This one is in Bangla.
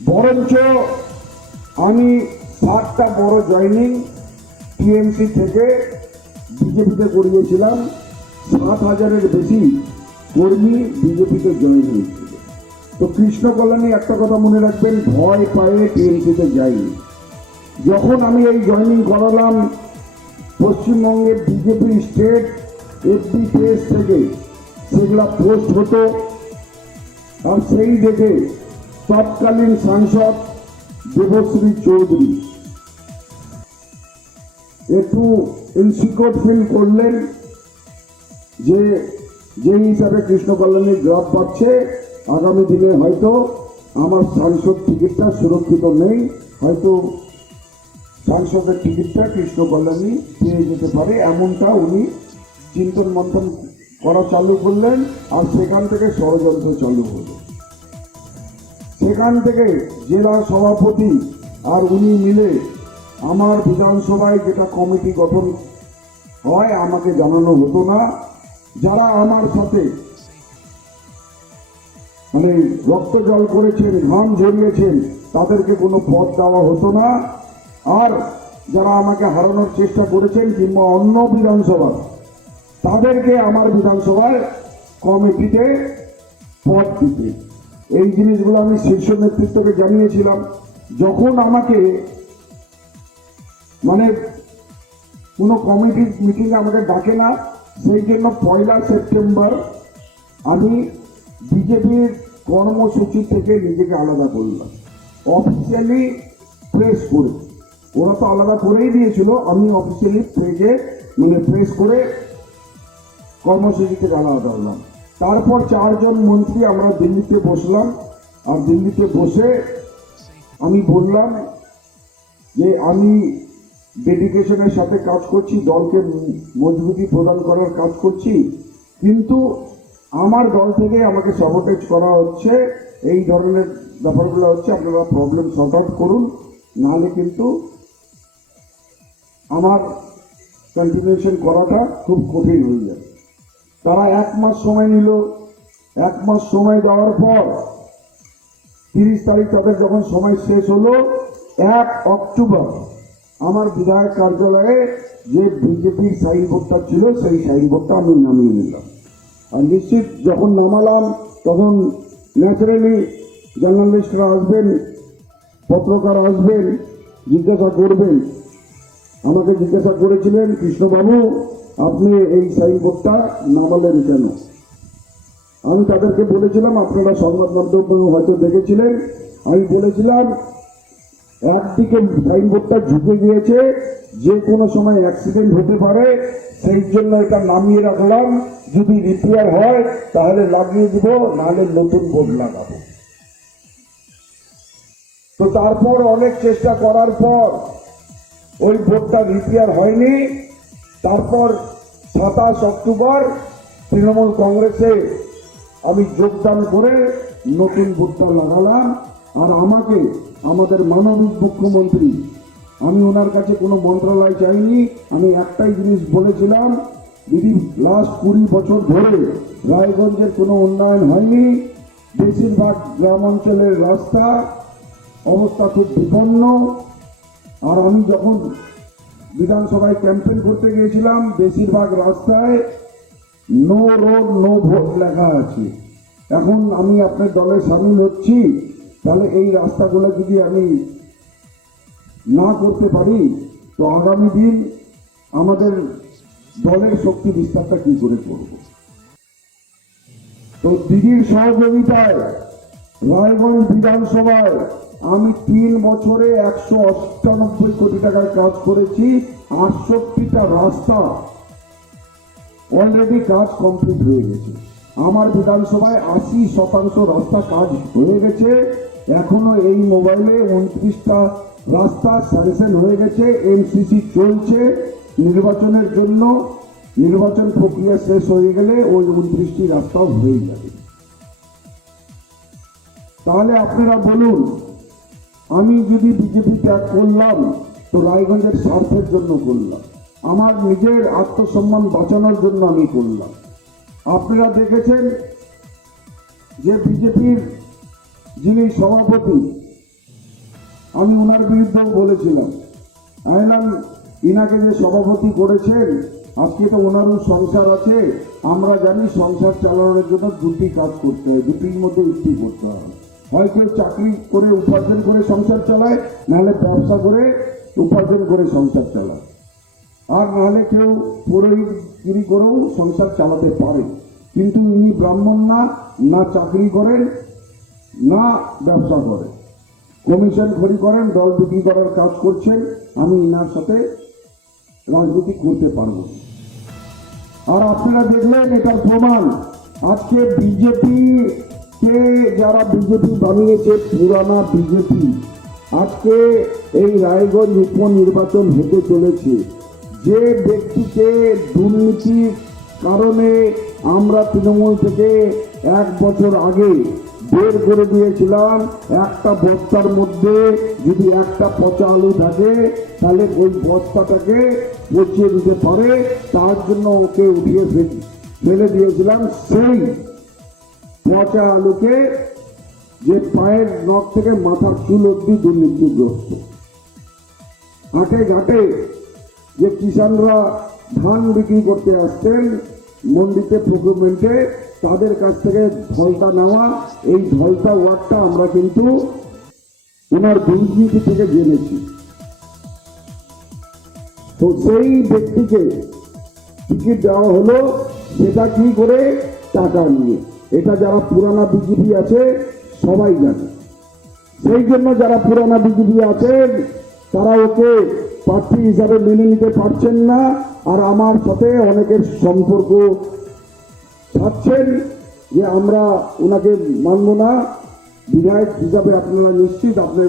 বরঞ্চ আমি সাতটা বড় জয়নিং টিএমসি থেকে বিজেপিতে করিয়েছিলাম। সাত হাজারের বেশি কর্মী বিজেপিতে জয়েন হয়েছিল। তো কৃষ্ণ কল্যাণী একটা কথা মনে রাখবেন, ভয় পায়ে টিএমসিতে যাইনি। যখন আমি এই জয়েনিং করালাম, পশ্চিমবঙ্গে বিজেপি স্টেট এফবি পেজ থেকে, সেগুলা পোস্ট হতো। আর সেই দেখে তৎকালীন সাংসদ দেবশ্রী চৌধুরী। একটু ইনসিকিউর ফিল করলেন যে যে হিসাবে কৃষ্ণ কল্যাণীর গ্রাফ পাচ্ছে, আগামী দিনে হয়তো আমার সাংসদ টিকিটটা সুরক্ষিত নেই, হয়তো সাংসদের টিকিটটা কৃষ্ণ কল্যাণী পেয়ে যেতে পারে, এমনটা উনি চিন্তন মন্থন করা চালু করলেন, আর সেখান থেকে ষড়যন্ত্র চালু হলো। সেখান থেকে জেলা সভাপতি আর উনি মিলে আমার বিধানসভায় যেটা কমিটি গঠন হয়, আমাকে জানানো হতো না। যারা আমার সাথে মানে রক্ত জল করেছেন, ঘাম ঝরিয়েছেন, তাদেরকে কোনো পদ দেওয়া হতো না। আর যারা আমাকে হারানোর চেষ্টা করেছেন কিংবা অন্য বিধানসভা, তাদেরকে আমার বিধানসভার কমিটিতে পদ দিতে। এই জিনিসগুলো আমি শীর্ষ নেতৃত্বকে জানিয়েছিলাম। যখন আমাকে মানে কোনো কমিটির মিটিংয়ে আমাকে ডাকে না, সেই জন্য পয়লা সেপ্টেম্বর আমি বিজেপির কর্মসূচি থেকে নিজেকে আলাদা করলাম। অফিসিয়ালি প্রেস করে। ওরা তো আলাদা করেই দিয়েছিল, আমি অফিসিয়ালি পেজে মানে প্রেস করে কর্মসূচি থেকে আলাদা হলাম। তারপর চারজন মন্ত্রী আমরা দিল্লিতে বসলাম। আর দিল্লিতে বসে আমি বললাম যে আমি ডেডিকেশনের সাথে কাজ করছি, দলকে মজবুতি প্রদান করার কাজ করছি। কিন্তু আমার দল থেকে আমাকে সাবোটেজ করা হচ্ছে। এই ধরনের ব্যাপারগুলো হচ্ছে আপনারা প্রবলেম সর্ট আউট করুন। নাহলে কিন্তু আমার কন্টিনিউশন করাটা খুব কঠিন হয়ে যাবে। তারা এক মাস সময় নিল। এক মাস সময় দেওয়ার পর তিরিশ তারিখ তাদের যখন সময় শেষ হলো, এক অক্টোবর আমার বিধায়ক কার্যালয়ে যে বিজেপির সাইনবোর্ডটা ছিল, সেই সাইনবোর্ডটা আমি নামিয়ে নিলাম। আর নিশ্চিত যখন নামালাম, তখন ন্যাচারালি জার্নালিস্টরা আসবেন, পত্রকার আসবেন, জিজ্ঞাসা করবেন। আমাকে জিজ্ঞাসা করেছিলেন, কৃষ্ণবাবু আপনি এই সাইনবোর্ডটা নামালেন কেন? আমি তাদেরকে বলেছিলাম, আপনারা সংবাদ মাধ্যম হয়তো দেখেছিলেন। আমি বলেছিলাম, একদিকে সাইনবোর্ডটা ঝুঁকে গিয়েছে, যে কোনো সময় অ্যাক্সিডেন্ট হতে পারে, সেই জন্য এটা নামিয়ে রাখলাম। যদি রিপেয়ার হয়, তাহলে লাগিয়ে দিব, নাহলে নতুন বোর্ড লাগাবো। তো তারপর অনেক চেষ্টা করার পর ওই বোর্ডটা রিপেয়ার হয়নি। তারপর সাতাশ অক্টোবর তৃণমূল কংগ্রেসে আমি যোগদান করে নতুন বোর্ডটা লাগালাম আর আমাকে, আমাদের মানবিক মুখ্যমন্ত্রী, আমি ওনার কাছে কোনো মন্ত্রণালয় চাইনি, আমি একটাই জিনিস বলেছিলাম দিদি লাস্ট কুড়ি বছর ধরে রায়গঞ্জের কোনো উন্নয়ন হয়নি, বেশিরভাগ গ্রাম অঞ্চলের রাস্তা অবস্থা খুব বিপন্ন। আর আমি যখন বিধানসভায় ক্যাম্পেইন করতে গিয়েছিলাম, বেশিরভাগ রাস্তায় নো রোড নো ভোট লেখা আছে। এখন আমি আপনার দলে সামিল হচ্ছি, তাহলে এই রাস্তাগুলো যদি আমি না করতে পারি, তো আগামী দিন আমাদের দলের শক্তি বিস্তারটা কি করে করব? তো দিদির সহযোগিতায় রায়গঞ্জ বিধানসভায় আমি তিন বছরে একশো অষ্টানব্বই কোটি টাকার কাজ করেছি, আটষট্টিটা রাস্তা অলরেডি কাজ কমপ্লিট হয়ে গেছে। আমার বিধানসভায় আশি শতাংশ রাস্তা কাজ হয়ে গেছে, এখনও এই মোবাইলে উনত্রিশটা রাস্তা স্যারেশন হয়ে গেছে এমসিসি চলছে, নির্বাচনের জন্য নির্বাচন প্রক্রিয়া শেষ হয়ে গেলে ওই উনত্রিশটি রাস্তাও হয়ে যাবে। তাহলে আপনারা বলুন আমি যদি বিজেপি ত্যাগ করলাম, তো রায়গঞ্জের স্বার্থের জন্য করলাম। আমার নিজের আত্মসম্মান বাঁচানোর জন্য আমি করলাম। আপনারা দেখেছেন যে বিজেপির যিনি সভাপতি, আমি ওনার বিরুদ্ধেও বলেছিলাম আইলাম ইনাকে যে সভাপতি করেছেন, আজকে তো ওনারও সংসার আছে। আমরা জানি সংসার চালানোর জন্য দুটি কাজ করতে হয়, দুটির মধ্যে একটি করতে হয়। হয় কেউ চাকরি করে উপার্জন করে সংসার চালায়, নাহলে ব্যবসা করে উপার্জন করে সংসার চালায়। আর নাহলে কেউ পুরোহিতগিরি করেও সংসার চালাতে পারে। কিন্তু ইনি ব্রাহ্মণ না না চাকরি করেন, না ব্যবসা করেন। কমিশন খড়ি করেন, দল বিক্রি করার কাজ করছেন, আমি ইনার সাথে রাজনীতি করতে পারব। আর আপনারা দেখলেন এটার প্রমাণ। আজকে বিজেপি যারা বিজেপি বানিয়েছে, পুরানা বিজেপি, আজকে এই রায়গঞ্জ উপনির্বাচন হতে চলেছে। যে ব্যক্তিকে দুর্নীতির কারণে আমরা তৃণমূল থেকে এক বছর আগে বের করে দিয়েছিলাম, একটা বস্তার মধ্যে যদি একটা পচা আলু থাকে, তাহলে ওই বস্তাটাকে পচিয়ে দিতে পারে, তার জন্য ওকে উঠিয়ে ফেলে দিয়েছিলাম সেই পচা আলুকে যে পায়ের নখ থেকে মাথার চুল অব্দি দুর্নীতিগ্রস্ত। ঘাটে ঘাটে যে কিষানরা ধান বিক্রি করতে আসতেন মন্ডিতে প্রকুরমেন্টে তাদের কাছ থেকে ধলতা নেওয়া, এই ধলতা ওয়ার্ডটা আমরা কিন্তু ওনার দুর্নীতি থেকে জেনেছি। তো সেই ব্যক্তিকে টিকিট দেওয়া হলো, সেটা কি করে টাকা নিয়ে? এটা যারা পুরানা বিজেপি আছে, সবাই জানে। সেই জন্য যারা পুরানা বিজেপি আছেন তারা ওকে প্রার্থী হিসাবে মেনে নিতে পারছেন না, আর আমার সাথে অনেকের সম্পর্ক থাকছেন যে আমরা ওনাকে মানব না। বিধায়ক হিসাবে আপনারা নিশ্চিত, আপনার